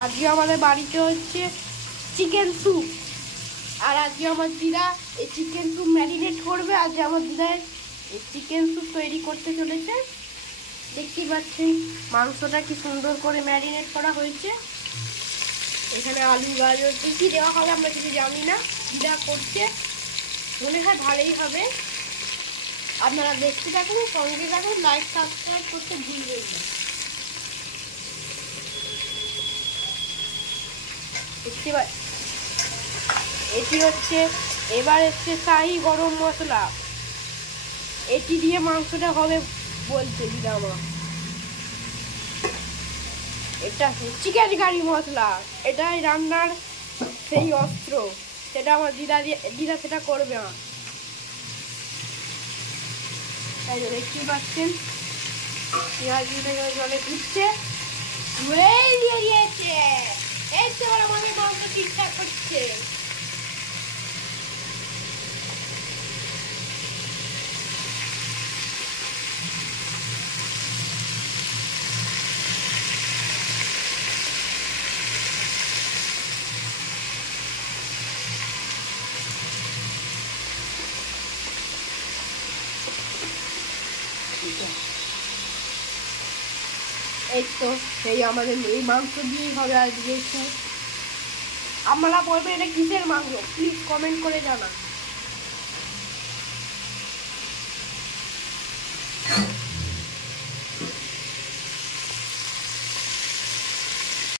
আজকে আমাদের বাড়িতে হচ্ছে চিকেন স্যুপ। আর আজকে আমার দিদা এই চিকেন স্যুপ ম্যারিনেট করবে। আজকে আমার দিদা এই চিকেন স্যুপ তৈরি করতে চলেছে। দেখতেই পাচ্ছেন মাংসটা কি সুন্দর করে ম্যারিনেট করা হয়েছে। এখানে আলু গাজর কী দেওয়া হবে আমরা কিছু জানি না, দিদা করছে, মনে হয় ভালোই হবে। আপনারা দেখতে থাকুন, সঙ্গে থাকুন, লাইক সাবস্ক্রাইব করতে ভুলবেন না। দেখতে পাচ্ছি এটি হচ্ছে, এবার হচ্ছে শাহি গরম মশলা, এটি দিয়ে মাংসটা হবে বলছে দিদা মা। এটা চিকেন কারি মশলা, এটাই রান্নার সেই অস্ত্র, সেটা আমার দিদা সেটা করবে না। তাই দেখতেই পাচ্ছেন পেঁয়াজ জলে দিচ্ছে, দিয়ে দিয়েছে। এই তো আমাদের মাংস ঠিকঠাক করছে। এই তো সেই আমাদের এই মাংস দিয়েই হবে আজকে স্যুপ। আপনারা বলবেন এটা কিসের মাংস, প্লিজ কমেন্ট করে জানান।